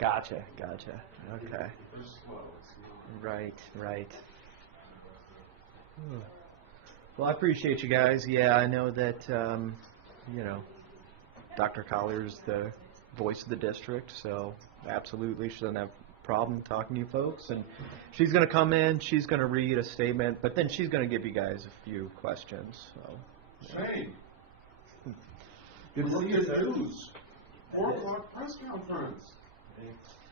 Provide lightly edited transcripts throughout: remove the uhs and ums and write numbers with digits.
Gotcha. Okay. Right. Well, I appreciate you guys. Yeah, I know that, Dr. Collier's the voice of the district, so absolutely she doesn't have a problem talking to you folks. And she's going to come in, she's going to read a statement, but then she's going to give you guys a few questions. So. Shane, Good to see you, sir. 4 o'clock press conference.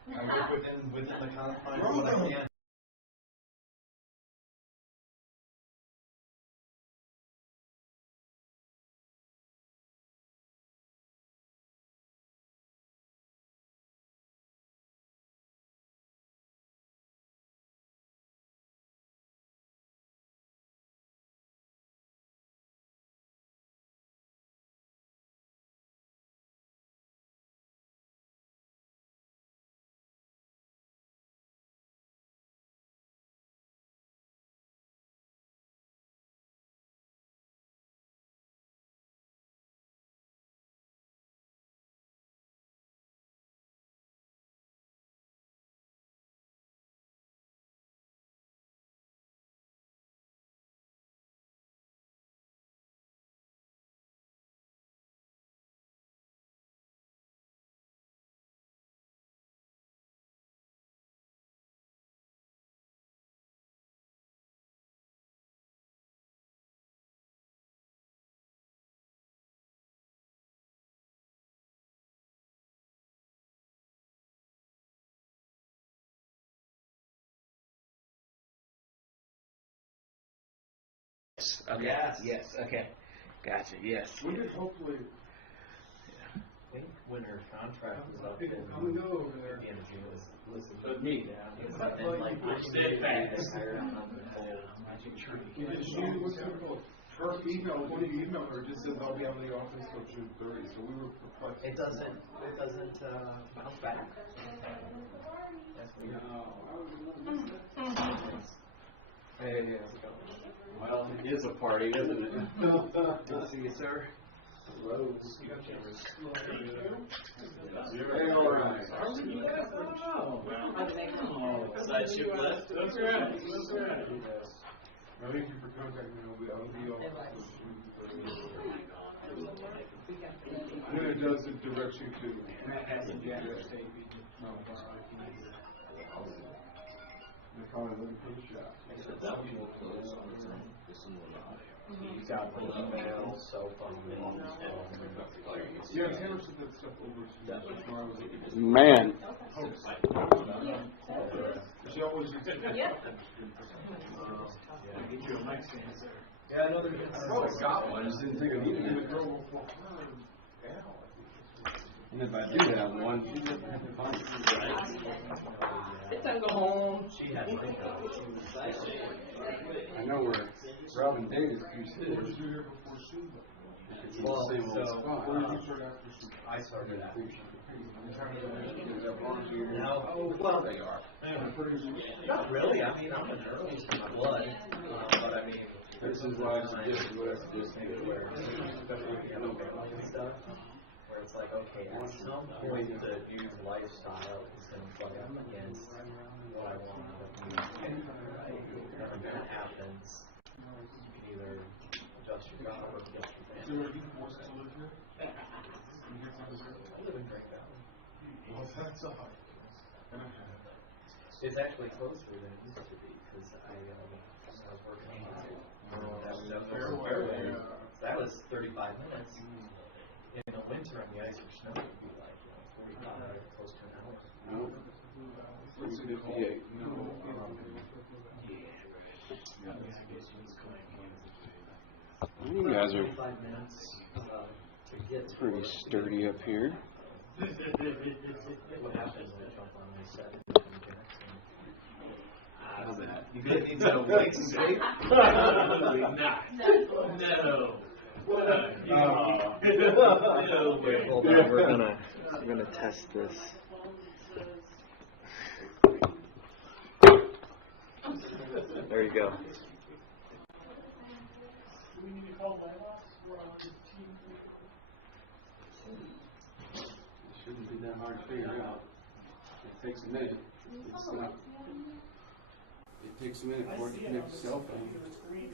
I work within the confines of what I can. Okay. Yes. Okay. Gotcha. Yes. We could hopefully. I think when her contract was up People come and go over there. in June, listen, But me. yeah, it's like, which did fast. What's it called? Her email, one of you emailed her, just says I'll be out of the office till June 30. So we were perplexed. It doesn't bounce back. That's weird. Hey, how's it going? Well, it is a party, isn't it? Good to see you, sir. Rose. You got cameras. Hey, all right. Side shift left. That's right. Thank you for contacting me. I'll be off. And then it does, it directs you to. They're probably looking for the shop. He's got email, cell phone, Yeah, Taylor sent that stuff over to you. Man. She always used to. Yeah. get you a mic stand, sir. Yeah, I know there's. I probably got one. I just didn't think of needing it. And if I do have one, she doesn't have to find it. It's time to go home. She had like I know where Robin Davis used to. Where did you hear before Sue? well, Same old so spot. Where did you start after Sue? I started out. No. No, well, They are. not really. I mean, I'm an early to my blood, but I mean, This is why I suggested what I suggested. where especially if you have a family and stuff, where it's like, okay, at some point the dude's lifestyle is going to play up against what I want out of music, right? And that happens, you can either adjust your job or adjust your So family. are you forced to live here? I live in Drake Valley. Well, that's a hike. It's actually closer than it used to be because I was working on it. That was 35 minutes. In the winter on the ice or snow, it would be like 45, close to an hour. No. 658. You guys are 45 minutes to get to pretty sturdy up here. what happens when I jump on my set. How's that? You gonna need to wait and see? Probably not. No. Wait, hold on. We're gonna test this. There you go. Shouldn't be that hard to figure out. It takes a minute. It's not. It takes a minute for it to connect to cell phone. Yes,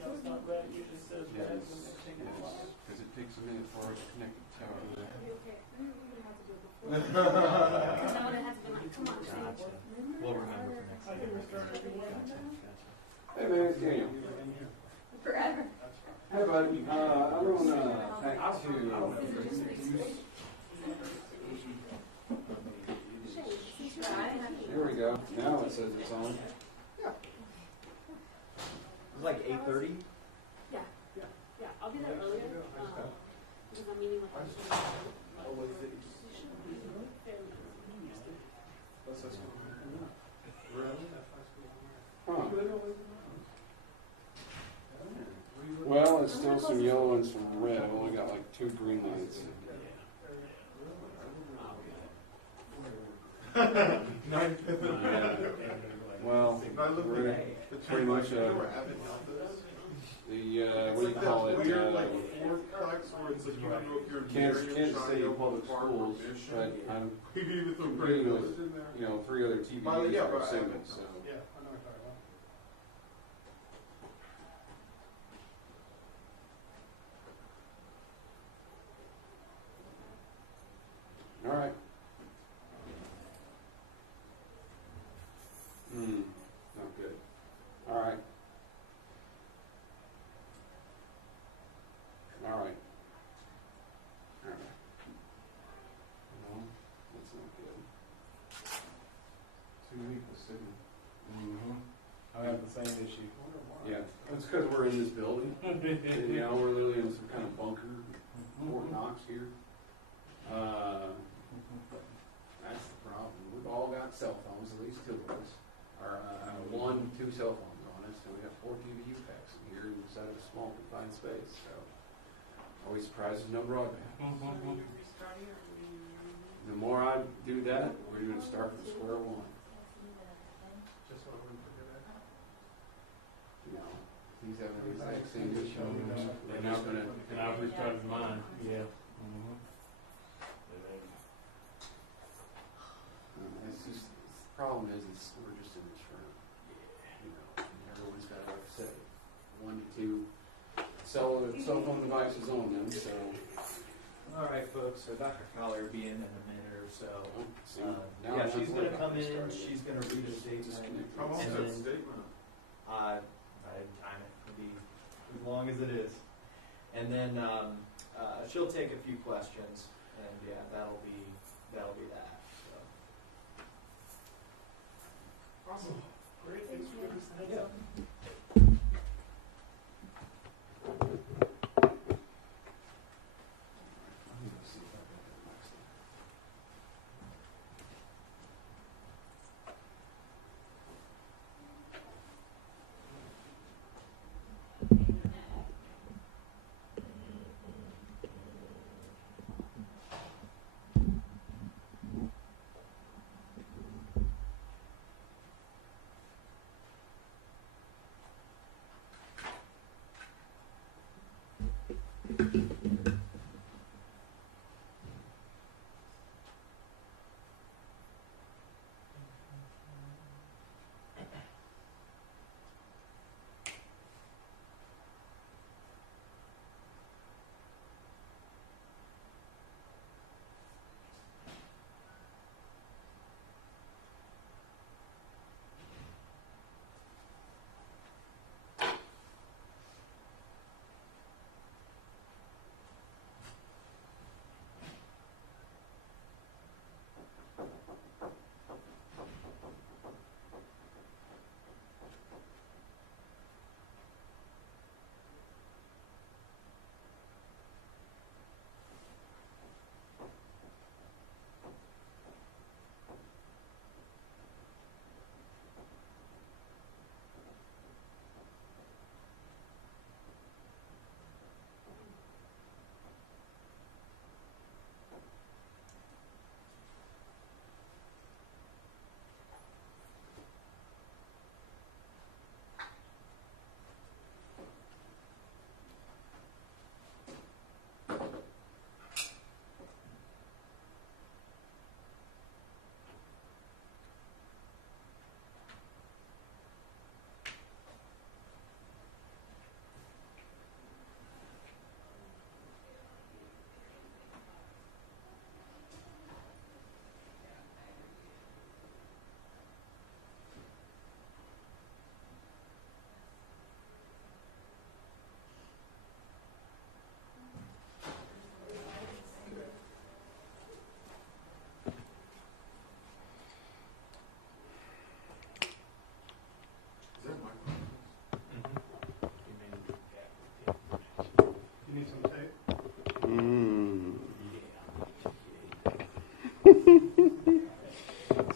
because it takes a minute for it to connect to tower. We'll remember for next time. Hey man, it's Daniel. Forever. Hey buddy, I'm on pack 2. Here we go. Now it says it's on. It's like 8:30. Yeah, I'll be there earlier, because I'm meeting with them. Huh. Well, it's still some yellow and some red. I've only got like 2 green lights. Well, we're pretty much the what do you call it? Kansas City Public Schools, but I'm competing with 3 other TVs for segments. So. All right. Not good. All right. All right. All right. No, that's not good. 2 equals signal. I have the same issue. Yeah, it's because we're in this building. And, we're literally in some kind of bunker, Fort Knox here. That's the problem. We've all got cell phones, at least 2 of us. Or 2 cell phones on us, and we got 4 TVU packs in here inside of a small confined space. So, always surprised there's no broadband. The more I do that, we're going to start from square one. He's having the exact same issue. They're now going to. And I've restarted mine. Yeah. It's just, the problem is we're just in this room. Everyone's got to set 1 to 2 cell phone devices on them, so. All right, folks. So Dr. Fowler will be in a minute or so. Now She's going to come in. started. She's going to read a statement. How long is And that then- statement? I time it to be as long as it is, and then she'll take a few questions, and yeah, that'll be that. So. Awesome. Great. Thanks for this. Yeah.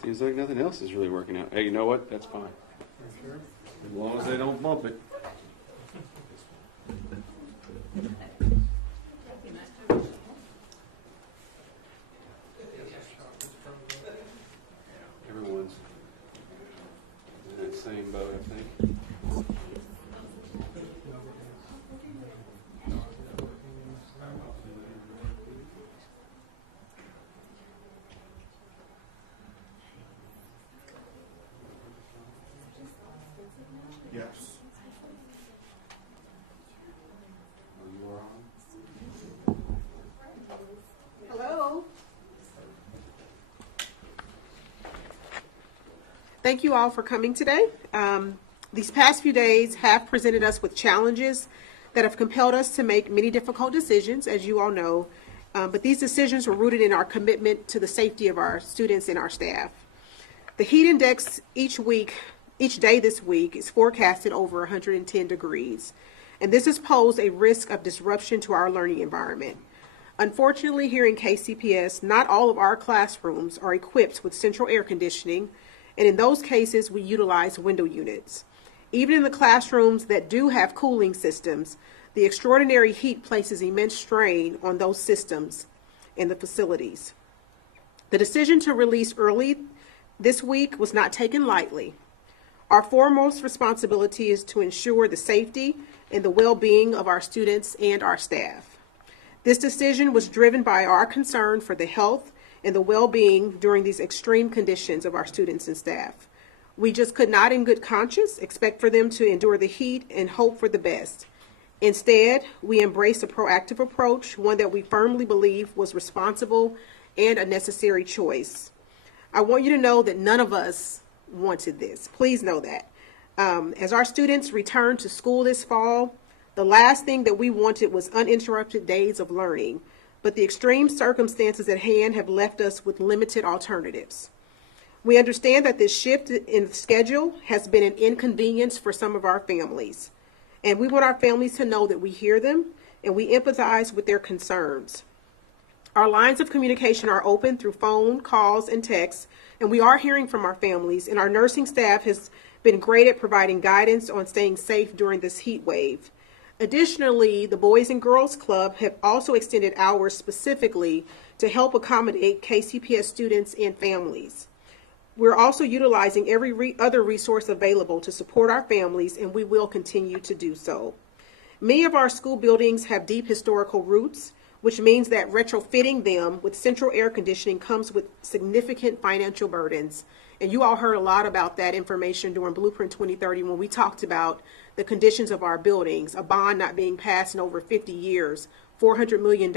Seems like nothing else is really working out. Hey, you know what? That's fine. As long as they don't bump it. Everyone's in that same boat, I think. Yes. Oh, you are on? Hello. Thank you all for coming today. These past few days have presented us with challenges that have compelled us to make many difficult decisions, as you all know, but these decisions were rooted in our commitment to the safety of our students and our staff. The heat index each day this week is forecasted over 110 degrees, and this has posed a risk of disruption to our learning environment. Unfortunately, here in KCPS, not all of our classrooms are equipped with central air conditioning, and in those cases, we utilize window units. Even in the classrooms that do have cooling systems, the extraordinary heat places immense strain on those systems and the facilities. The decision to release early this week was not taken lightly. Our foremost responsibility is to ensure the safety and the well-being of our students and our staff. This decision was driven by our concern for the health and the well-being during these extreme conditions of our students and staff. We just could not in good conscience expect for them to endure the heat and hope for the best. Instead, we embraced a proactive approach, one that we firmly believe was responsible and a necessary choice. I want you to know that none of us wanted this. Please know that. As our students return to school this fall, the last thing that we wanted was uninterrupted days of learning, but the extreme circumstances at hand have left us with limited alternatives. We understand that this shift in schedule has been an inconvenience for some of our families, and we want our families to know that we hear them and we empathize with their concerns. Our lines of communication are open through phone, calls, and texts, and we are hearing from our families, and our nursing staff has been great at providing guidance on staying safe during this heat wave. Additionally, the Boys and Girls Club have also extended hours specifically to help accommodate KCPS students and families. We're also utilizing every other resource available to support our families, and we will continue to do so. Many of our school buildings have deep historical roots, which means that retrofitting them with central air conditioning comes with significant financial burdens. And you all heard a lot about that information during Blueprint 2030 when we talked about the conditions of our buildings, a bond not being passed in over 50 years, $400 million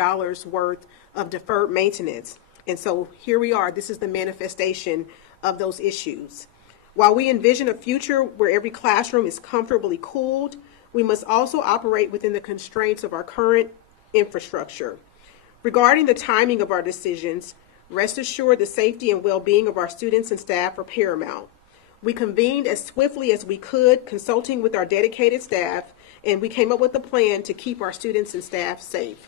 worth of deferred maintenance. And so here we are. This is the manifestation of those issues. While we envision a future where every classroom is comfortably cooled, we must also operate within the constraints of our current infrastructure. Regarding the timing of our decisions, rest assured the safety and well-being of our students and staff are paramount. We convened as swiftly as we could, consulting with our dedicated staff, and we came up with a plan to keep our students and staff safe.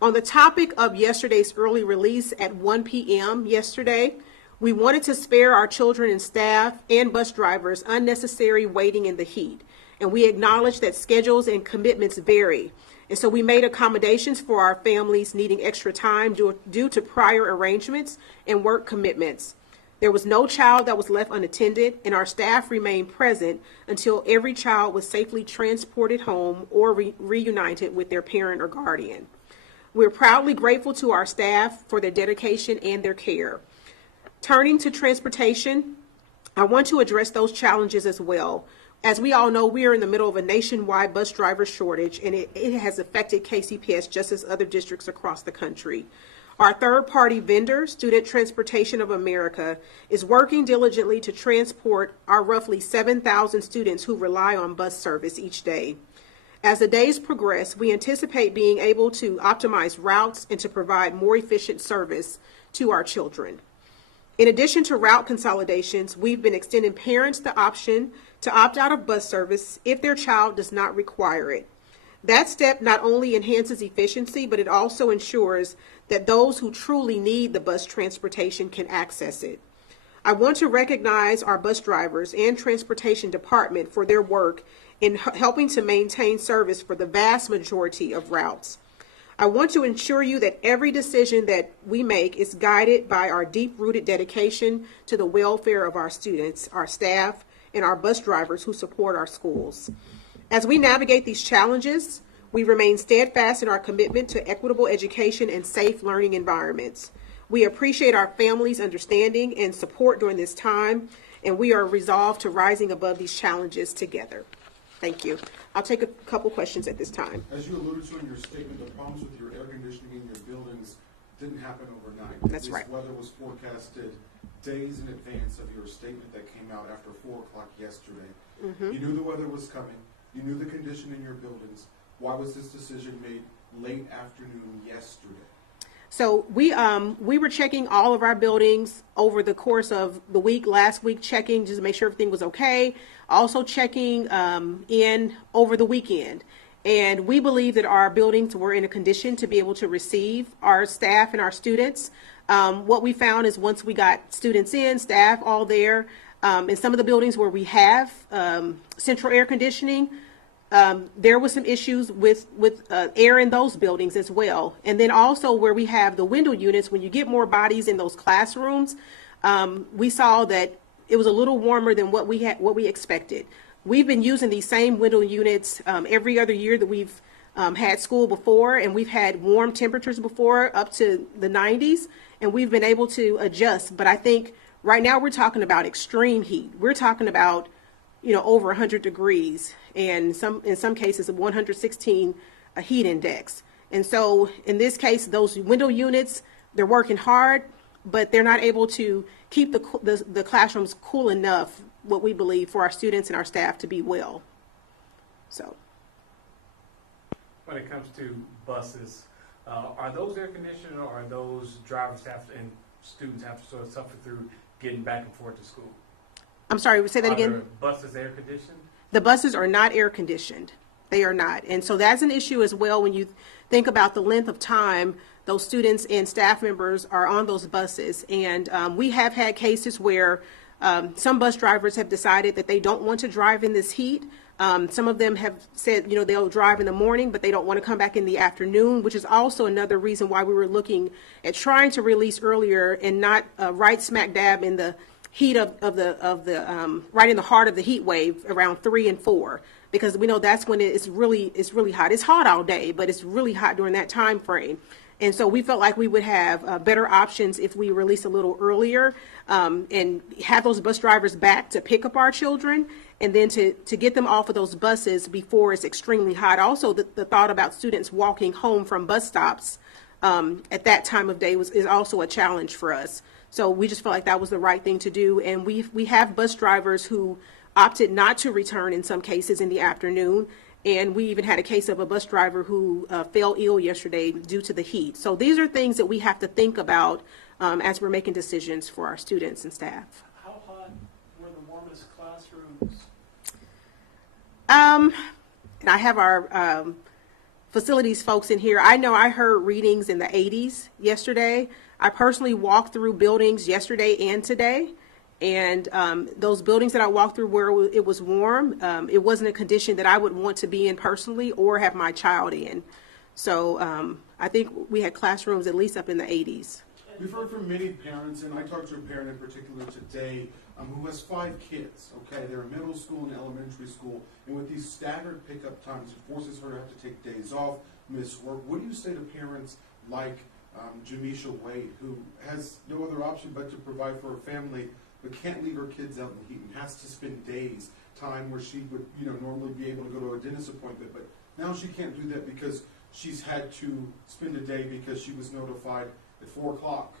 On the topic of yesterday's early release at 1 p.m. yesterday, we wanted to spare our children and staff and bus drivers unnecessary waiting in the heat, and we acknowledge that schedules and commitments vary. And so we made accommodations for our families needing extra time due to prior arrangements and work commitments. There was no child that was left unattended, and our staff remained present until every child was safely transported home or reunited with their parent or guardian. We're proudly grateful to our staff for their dedication and their care. Turning to transportation, I want to address those challenges as well. As we all know, we are in the middle of a nationwide bus driver shortage, and it has affected KCPS just as other districts across the country. Our third-party vendor, Student Transportation of America, is working diligently to transport our roughly 7,000 students who rely on bus service each day. As the days progress, we anticipate being able to optimize routes and to provide more efficient service to our children. In addition to route consolidations, we've been extending parents the option to opt out of bus service if their child does not require it. That step not only enhances efficiency, but it also ensures that those who truly need the bus transportation can access it. I want to recognize our bus drivers and transportation department for their work in helping to maintain service for the vast majority of routes. I want to ensure you that every decision that we make is guided by our deep-rooted dedication to the welfare of our students, our staff, and our bus drivers who support our schools. As we navigate these challenges, we remain steadfast in our commitment to equitable education and safe learning environments. We appreciate our families' understanding and support during this time, and we are resolved to rising above these challenges together. Thank you. I'll take a couple questions at this time. As you alluded to in your statement, the problems with your air conditioning in your buildings didn't happen overnight. That's right. This weather was forecasted days in advance of your statement that came out after 4 o'clock yesterday. You knew the weather was coming. You knew the condition in your buildings. Why was this decision made late afternoon yesterday? So we were checking all of our buildings over the course of the week, last week, checking just to make sure everything was okay. Also checking in over the weekend. And we believe that our buildings were in a condition to be able to receive our staff and our students. What we found is once we got students in, staff all there, in some of the buildings where we have central air conditioning, there was some issues with air in those buildings as well. And then also where we have the window units, when you get more bodies in those classrooms, we saw that it was a little warmer than what we expected. We've been using these same window units every other year that we've had school before, and we've had warm temperatures before up to the 90s, and we've been able to adjust. But I think right now we're talking about extreme heat. We're talking about over 100 degrees, and in some cases, a 116 heat index. And so in this case, those window units, they're working hard, but they're not able to keep the classrooms cool enough, what we believe, for our students and our staff to be well. So. When it comes to buses, are those air conditioned, or are those drivers and students have to sort of suffer through getting back and forth to school? I'm sorry, say that Are again? the buses air conditioned? The buses are not air conditioned. They are not. And so that's an issue as well when you think about the length of time those students and staff members are on those buses. And we have had cases where some bus drivers have decided that they don't want to drive in this heat. Some of them have said, they'll drive in the morning, but they don't want to come back in the afternoon, which is also another reason why we were looking at trying to release earlier and not right smack dab in the heat of the right in the heart of the heat wave around 3 and 4, because we know that's when it's really hot. It's hot all day, but it's really hot during that time frame. And so we felt like we would have better options if we release a little earlier and have those bus drivers back to pick up our children, and then to get them off of those buses before it's extremely hot. Also, the thought about students walking home from bus stops at that time of day is also a challenge for us. So we just felt like that was the right thing to do. And we have bus drivers who opted not to return in some cases in the afternoon. And we even had a case of a bus driver who fell ill yesterday due to the heat. So these are things that we have to think about as we're making decisions for our students and staff. How hot were the warmest classrooms? And I have our facilities folks in here. I know I heard readings in the 80s yesterday. I personally walked through buildings yesterday and today. And those buildings that I walked through where it was warm, it wasn't a condition that I would want to be in personally or have my child in. So I think we had classrooms at least up in the 80s. We've heard from many parents, and I talked to a parent in particular today who has 5 kids, okay? They're in middle school and elementary school, and with these staggered pickup times, it forces her to have to take days off, miss work. What do you say to parents like Jamisha Wade, who has no other option but to provide for her family, but can't leave her kids out in the heat and has to spend days, time where she would, normally be able to go to a dentist appointment, but now she can't do that because she's had to spend a day because she was notified at 4 o'clock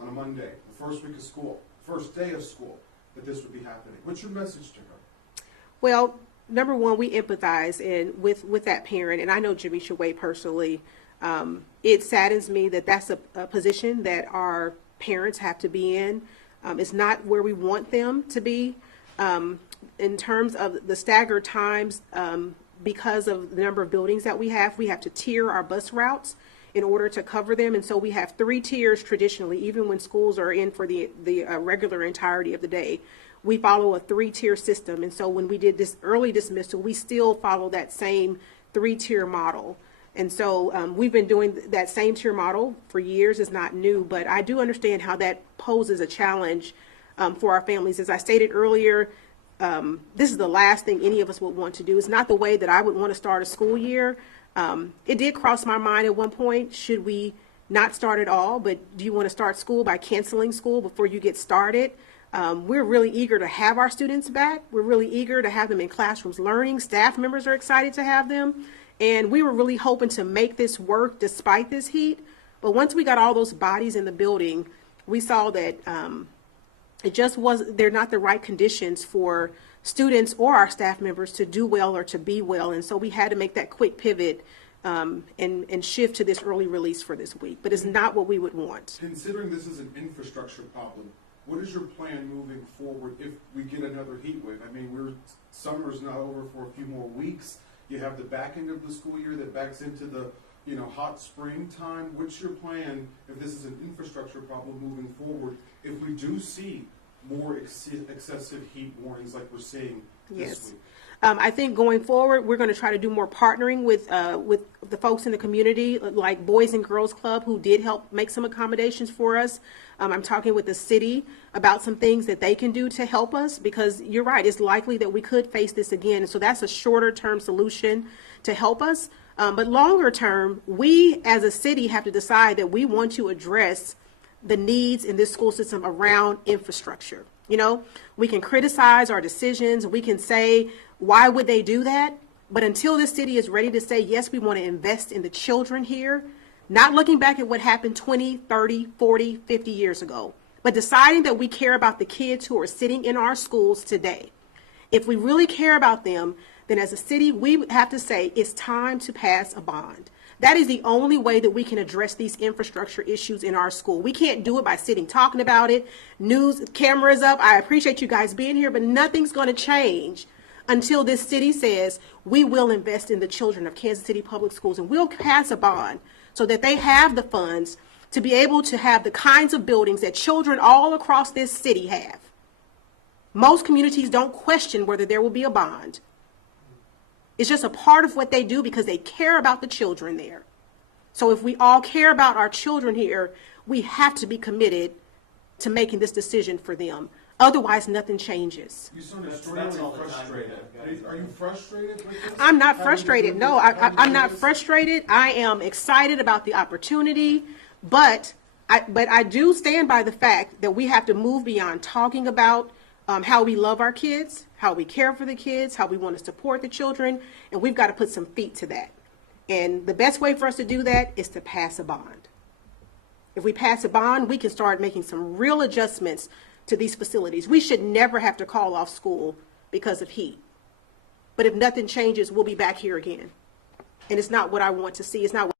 on a Monday, the first week of school, first day of school, that this would be happening. What's your message to her? Well, number one, we empathize with that parent, and I know Jamisha Wade personally. It saddens me that that's a position that our parents have to be in. It's not where we want them to be. In terms of the staggered times, because of the number of buildings that we have to tier our bus routes. in order to cover them. And so we have 3 tiers traditionally, even when schools are in for the regular entirety of the day. We follow a 3-tier system. And so when we did this early dismissal, we still follow that same 3-tier model. And so we've been doing that same tier model for years. It's not new, but I do understand how that poses a challenge for our families. As I stated earlier, this is the last thing any of us would want to do. It's not the way that I would want to start a school year. It did cross my mind at one point, should we not start at all, but do you want to start school by canceling school before you get started? We're really eager to have our students back. We're really eager to have them in classrooms learning. Staff members are excited to have them. And we were really hoping to make this work despite this heat. But once we got all those bodies in the building, we saw that they're not the right conditions for students or our staff members to do well or to be well. And so we had to make that quick pivot and shift to this early release for this week. But it's not what we would want. Considering this is an infrastructure problem, what is your plan moving forward if we get another heat wave? I mean, summer's not over for a few more weeks. You have the back end of the school year that backs into the hot spring time. What's your plan if this is an infrastructure problem moving forward? If we do see more excessive heat warnings like we're seeing this week? I think going forward, we're going to try to do more partnering with the folks in the community, like Boys and Girls Club, who did help make some accommodations for us. I'm talking with the city about some things that they can do to help us, because you're right, it's likely that we could face this again. And so that's a shorter term solution to help us. But longer term, we as a city have to decide that we want to address the needs in this school system around infrastructure. We can criticize our decisions. We can say, why would they do that? But until this city is ready to say, yes, we want to invest in the children here, not looking back at what happened 20, 30, 40, 50 years ago, but deciding that we care about the kids who are sitting in our schools today. If we really care about them, then as a city, we have to say it's time to pass a bond. That is the only way that we can address these infrastructure issues in our school. We can't do it by sitting talking about it, news, cameras up. I appreciate you guys being here, but nothing's going to change until this city says we will invest in the children of Kansas City Public Schools, and we'll pass a bond so that they have the funds to be able to have the kinds of buildings that children all across this city have. Most communities don't question whether there will be a bond. It's just a part of what they do because they care about the children there. So if we all care about our children here, we have to be committed to making this decision for them. Otherwise, nothing changes. You sound extraordinarily frustrated. Are you frustrated with this? I'm not frustrated. No, I'm not frustrated. I am excited about the opportunity, but I do stand by the fact that we have to move beyond talking about how we love our kids, how we care for the kids, how we want to support the children, and we've got to put some feet to that. And the best way for us to do that is to pass a bond. If we pass a bond, we can start making some real adjustments to these facilities. We should never have to call off school because of heat. But if nothing changes, we'll be back here again. And it's not what I want to see. It's not what